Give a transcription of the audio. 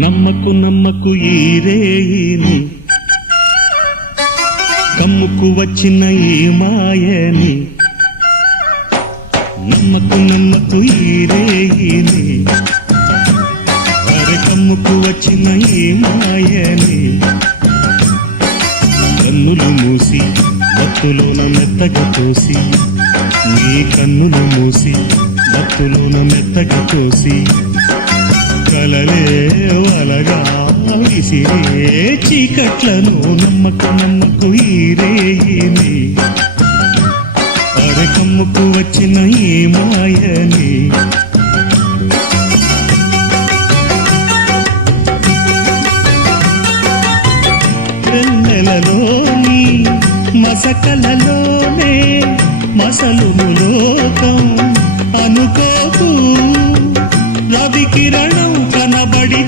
నమ్మకు నమ్మకు ఈ రేయిని, కమ్ముకు వచ్చిన ఈ మాయని. నమ్మకు నమ్మకు ఈ రేయిని, అరే కమ్ముకు వచ్చిన ఈ మాయని. కన్నులు మూసి మత్తులోన మెత్తగా తోసి, నీ కన్నులు మూసి మత్తులోన మెత్తగా తోసి, కలలే వలగా విసిరే చీకట్లను. నమ్మకు నమ్మకు ఈ రేయిని, అరే కమ్ముకు వచ్చిన ఈ మాయని. వెన్నెలలోని మసకలలోనే మసలుము లోకం అనుకోకు. రవి కిరణం కనబడితే